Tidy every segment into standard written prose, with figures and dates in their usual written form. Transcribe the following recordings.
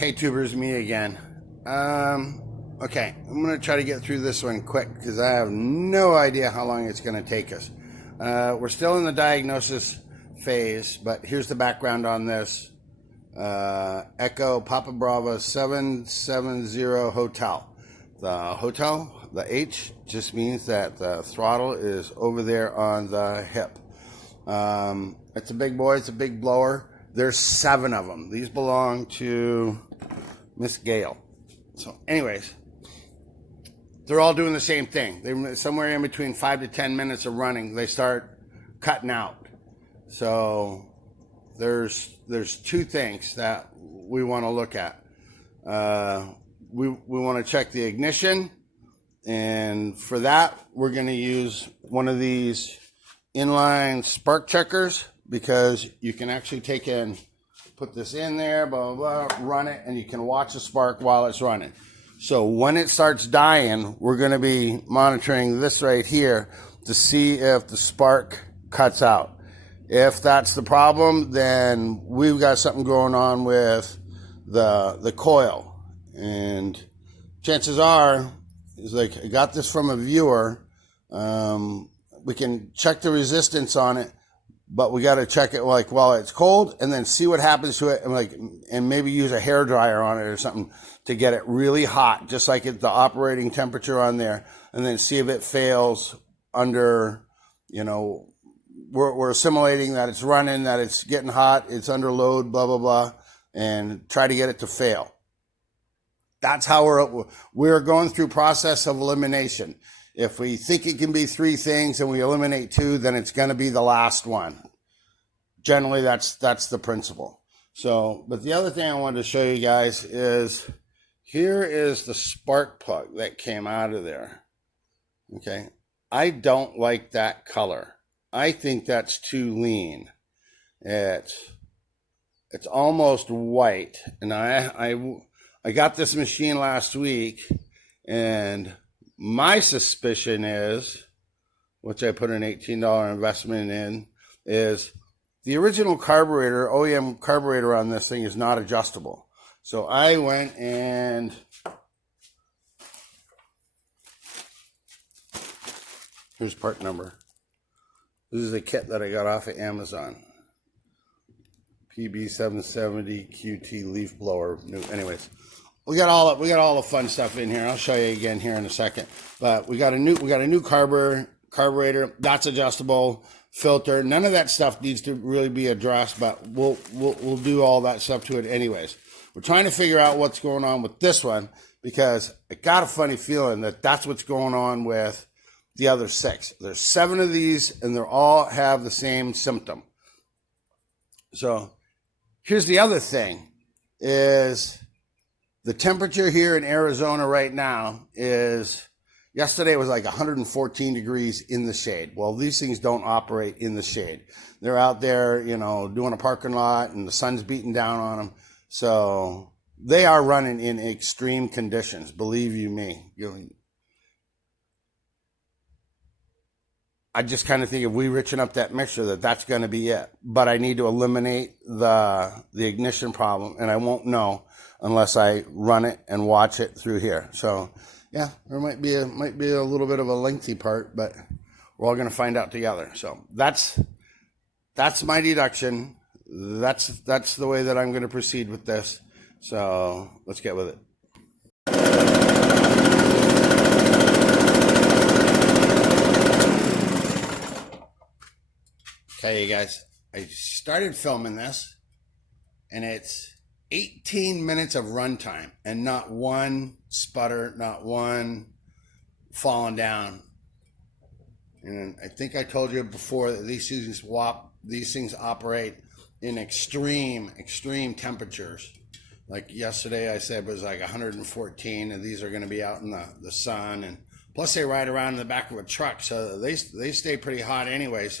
Hey tubers, me again. Okay, I'm gonna try to get through this one quick because I have no idea how long it's gonna take us. We're still in the diagnosis phase, but here's the background on this. Echo Papa Bravo 770 Hotel. The hotel, the H, just means that the throttle is over there on the hip. It's a big boy, it's a big blower. There's 7 of them. These belong to Miss Gale. So anyways, they're all doing the same thing. They're somewhere in between 5 to 10 minutes of running, they start cutting out. So there's 2 things that we want to look at. We want to check the ignition, and for that we're going to use one of these inline spark checkers, because you can actually take and put this in there, blah, blah, blah, run it, and you can watch the spark while it's running. So when it starts dying, we're going to be monitoring this right here to see if the spark cuts out. If that's the problem, then we've got something going on with the coil. And chances are, is like, I got this from a viewer, we can check the resistance on it, but we got to check it like while it's cold, and then see what happens to it, and maybe use a hair dryer on it or something to get it really hot, just like it's the operating temperature on there, and then see if it fails under, we're assimilating that it's running, that it's getting hot, it's under load, blah, blah, blah, and try to get it to fail. That's how we're going through process of elimination. If we think it can be 3 things and we eliminate 2, then it's going to be the last one. Generally, that's the principle. So, but the other thing I wanted to show you guys is, here is the spark plug that came out of there. Okay. I don't like that color. I think that's too lean. It's almost white. And I got this machine last week, and my suspicion is, which I put an $18 investment in, is the original carburetor, OEM carburetor on this thing is not adjustable. So I went and here's part number. This is a kit that I got off of Amazon. PB770 QT leaf blower. Anyways. We got all the fun stuff in here. I'll show you again here in a second. But we got a new carburetor that's adjustable, filter. None of that stuff needs to really be addressed, but we'll do all that stuff to it anyways. We're trying to figure out what's going on with this one, because I got a funny feeling that that's what's going on with the other 6. There's 7 of these, and they all have the same symptom. So here's the other thing is, the temperature here in Arizona right now is, yesterday it was like 114 degrees in the shade. Well, these things don't operate in the shade. They're out there, doing a parking lot, and the sun's beating down on them. So they are running in extreme conditions, believe you me. I just kind of think if we richen up that mixture, that's going to be it. But I need to eliminate the ignition problem, and I won't know unless I run it and watch it through here. So yeah, there might be a little bit of a lengthy part, but we're all going to find out together. So that's my deduction. That's the way that I'm going to proceed with this. So let's get with it. Okay, you guys, I started filming this, and it's 18 minutes of runtime, and not one sputter, not one falling down. And I think I told you before that these things operate in extreme temperatures. Like yesterday I said it was like 114, and these are going to be out in the sun, and plus they ride around in the back of a truck, so they stay pretty hot anyways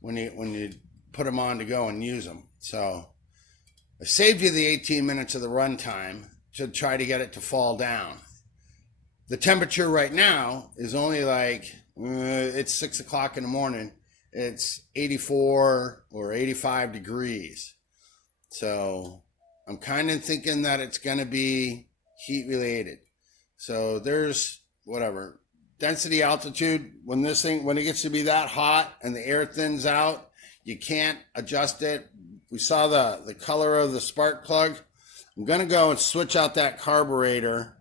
when you put them on to go and use them. So I saved you the 18 minutes of the runtime to try to get it to fall down. The temperature right now is only like, it's 6 o'clock in the morning. It's 84 or 85 degrees. So I'm kind of thinking that it's going to be heat related. So there's whatever density, altitude. When it gets to be that hot and the air thins out, you can't adjust it. We saw the color of the spark plug. I'm going to go and switch out that carburetor,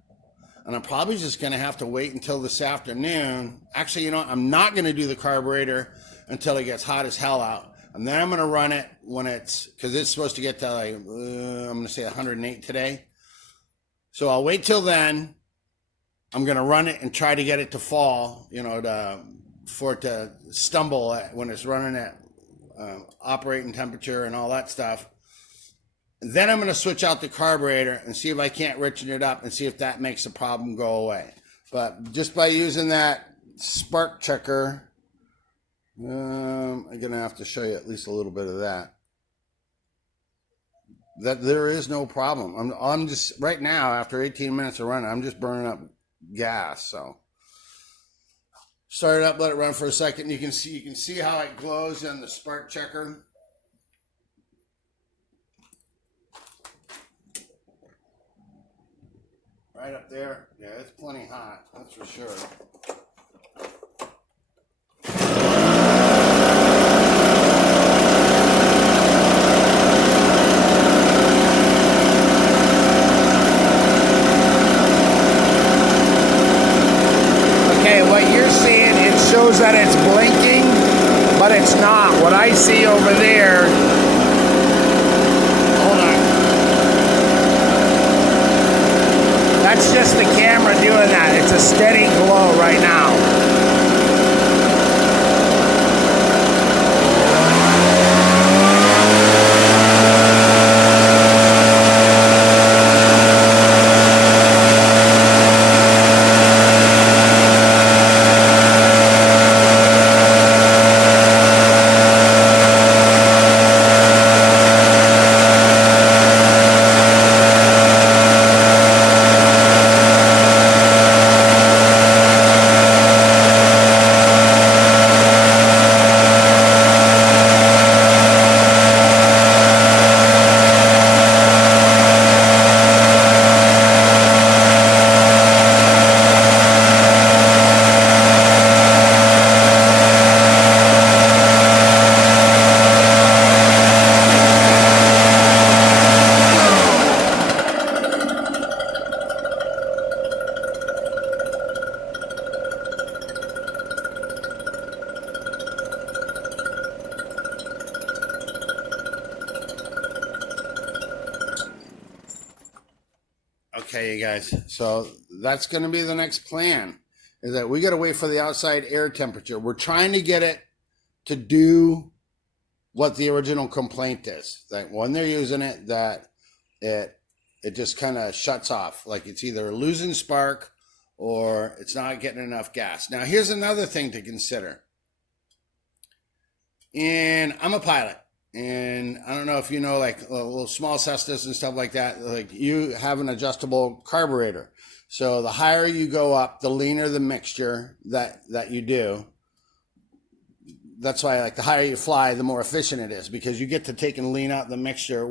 and I'm probably just going to have to wait until this afternoon. Actually, you know what? I'm not going to do the carburetor until it gets hot as hell out. And then I'm going to run it when because it's supposed to get to like, I'm going to say 108 today. So I'll wait till then. I'm going to run it and try to get it to fall, you know, for it to stumble when it's running at operating temperature and all that stuff. Then I'm going to switch out the carburetor and see if I can't richen it up and see if that makes the problem go away. But just by using that spark checker, I'm going to have to show you at least a little bit of that. That there is no problem. I'm just, right now, after 18 minutes of running, I'm just burning up gas. So start it up, let it run for a second. You can see how it glows in the spark checker. Right up there. Yeah, it's plenty hot, that's for sure. Okay, what you're seeing, it shows that it's blinking, but it's not. What I see over there, hold on. That's just the camera doing that. It's a steady glow right now. Okay, you guys, so that's going to be the next plan, is that we got to wait for the outside air temperature. We're trying to get it to do what the original complaint is, that when they're using it, that it just kind of shuts off, like it's either losing spark or it's not getting enough gas. Now, here's another thing to consider. And I'm a pilot. And I don't know if you know, like little small Cessnas and stuff like that, like you have an adjustable carburetor. So the higher you go up, the leaner the mixture that you do. That's why, like, the higher you fly, the more efficient it is, because you get to take and lean out the mixture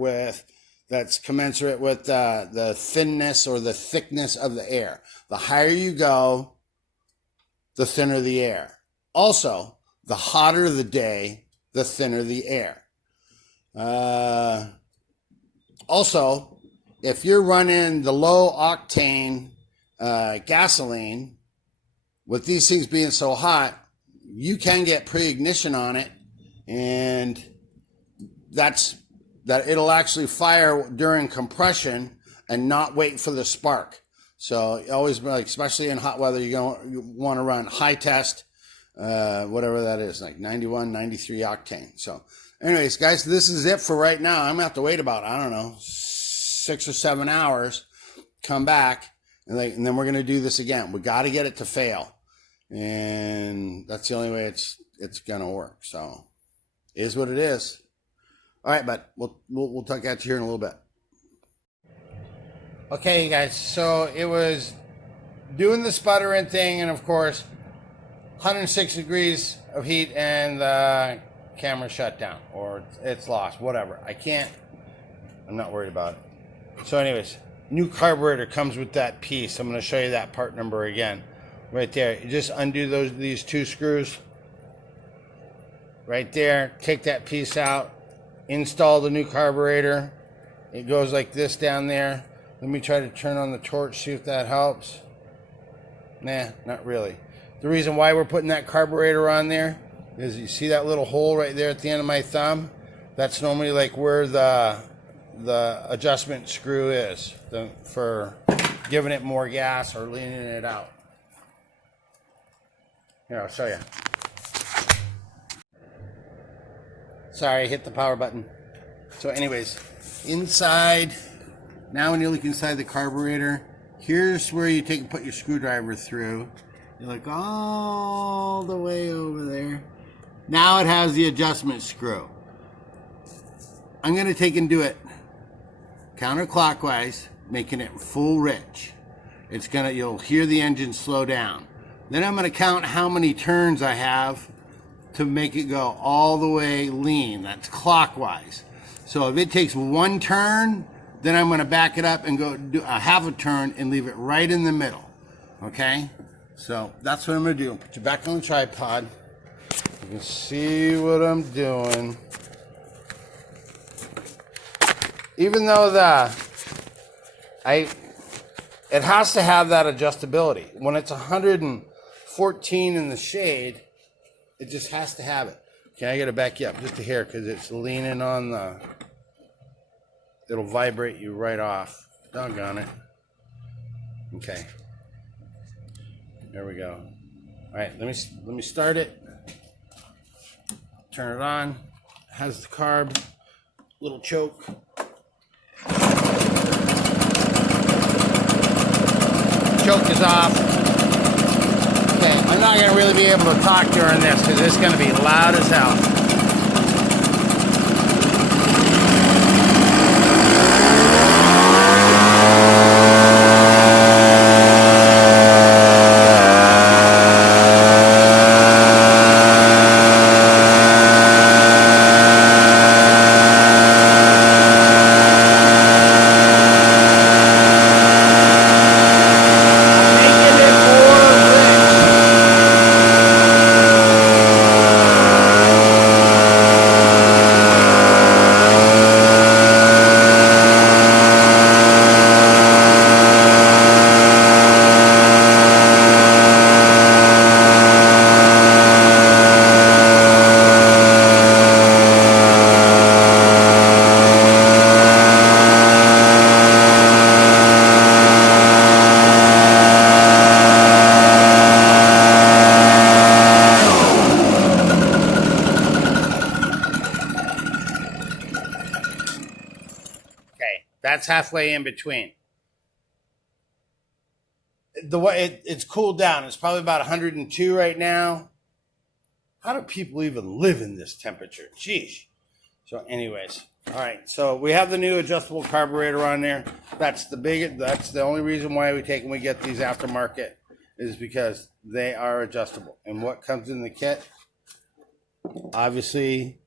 that's commensurate with the thinness or the thickness of the air. The higher you go, the thinner the air. Also, the hotter the day, the thinner the air. Also, if you're running the low octane gasoline, with these things being so hot, you can get pre-ignition on it, and that it'll actually fire during compression and not wait for the spark. So always, like, especially in hot weather, you want to run high test, whatever that is, like 91, 93 octane. So anyways, guys, this is it for right now. I'm going to have to wait about, I don't know, 6 or 7 hours, come back, and then we're going to do this again. We got to get it to fail. And that's the only way it's going to work. So it is what it is. All right, but we'll talk at you here in a little bit. Okay, guys, so it was doing the sputtering thing, and of course, 106 degrees of heat, and the camera shut down, or it's lost, whatever. I'm not worried about it. So anyways, new carburetor comes with that piece. I'm going to show you that part number again. Right there. You just undo these 2 screws. Right there. Take that piece out. Install the new carburetor. It goes like this down there. Let me try to turn on the torch, see if that helps. Nah, not really. The reason why we're putting that carburetor on there is you see that little hole right there at the end of my thumb? That's normally like where the adjustment screw is for giving it more gas or leaning it out. Here, I'll show you. Sorry, I hit the power button. So anyways, inside, now when you look inside the carburetor, here's where you put your screwdriver through. You look all the way over there. Now it has the adjustment screw. I'm going to take and do it counterclockwise, making it full rich. You'll hear the engine slow down. Then I'm going to count how many turns I have to make it go all the way lean. That's clockwise. So if it takes 1 turn, then I'm going to back it up and go do a half a turn and leave it right in the middle. Okay? So that's what I'm going to do. Put you back on the tripod. You can see what I'm doing. Even though it has to have that adjustability. When it's 114 in the shade, it just has to have it. Okay, I got to back you up just a hair because it's leaning on it'll vibrate you right off. Doggone it. Okay. There we go. All right, let me start it. Turn it on. It has the carb, little choke. Choke is off. Okay, I'm not going to really be able to talk during this because it's going to be loud as hell. That's halfway in between. The way it's cooled down, it's probably about 102 right now. How do people even live in this temperature? Jeez. So anyways, all right. So we have the new adjustable carburetor on there. That's the only reason why we get these aftermarket is because they are adjustable. And what comes in the kit? Obviously,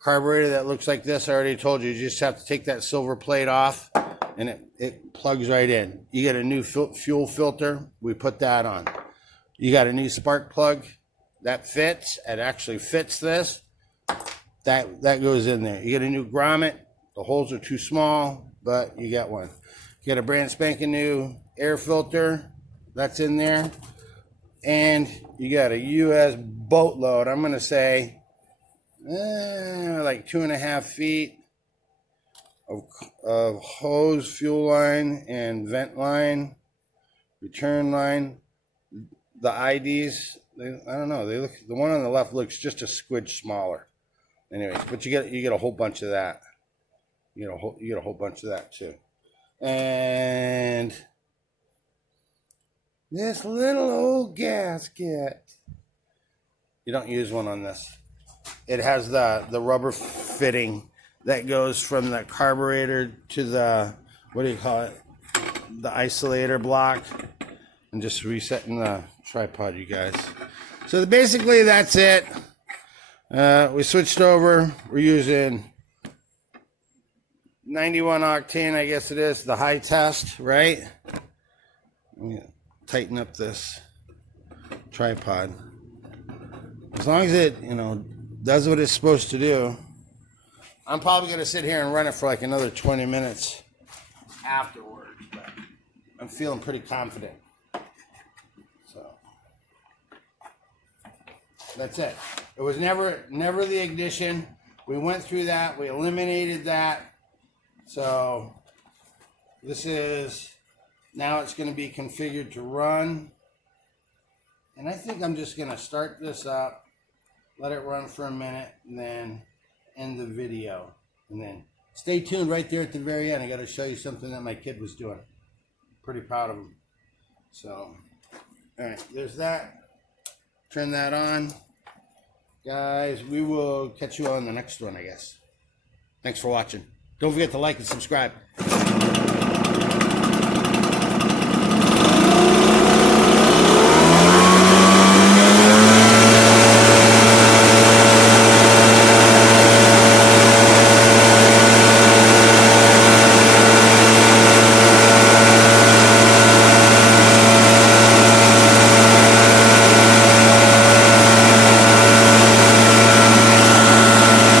carburetor that looks like this. I already told you just have to take that silver plate off and it plugs right in. You get a new fuel filter, we put that on. You got a new spark plug that fits. It actually fits this. That goes in there. You get a new grommet. The holes are too small, but you get one. You get a brand spanking new air filter that's in there. And you got a US boatload. I'm going to say like 2.5 feet of hose, fuel line, and vent line, return line. The IDs, I don't know. The one on the left looks just a squidge smaller. Anyways, but you get a whole bunch of that. You get a whole bunch of that too. And this little old gasket. You don't use one on this. It has the rubber fitting that goes from the carburetor to the, what do you call it? The isolator block. And just resetting the tripod, you guys. So basically that's it. We switched over. We're using 91 octane, I guess it is, the high test, right? Let me tighten up this tripod. As long as it, does what it's supposed to do. I'm probably going to sit here and run it for like another 20 minutes afterwards, but I'm feeling pretty confident. So that's it. It was never the ignition. We went through that. We eliminated that. So this is, now it's going to be configured to run. And I think I'm just going to start this up, let it run for a minute, and then end the video. And then stay tuned right there at the very end. I got to show you something that my kid was doing. Pretty proud of him. So, all right, there's that. Turn that on. Guys, we will catch you on the next one, I guess. Thanks for watching. Don't forget to like and subscribe.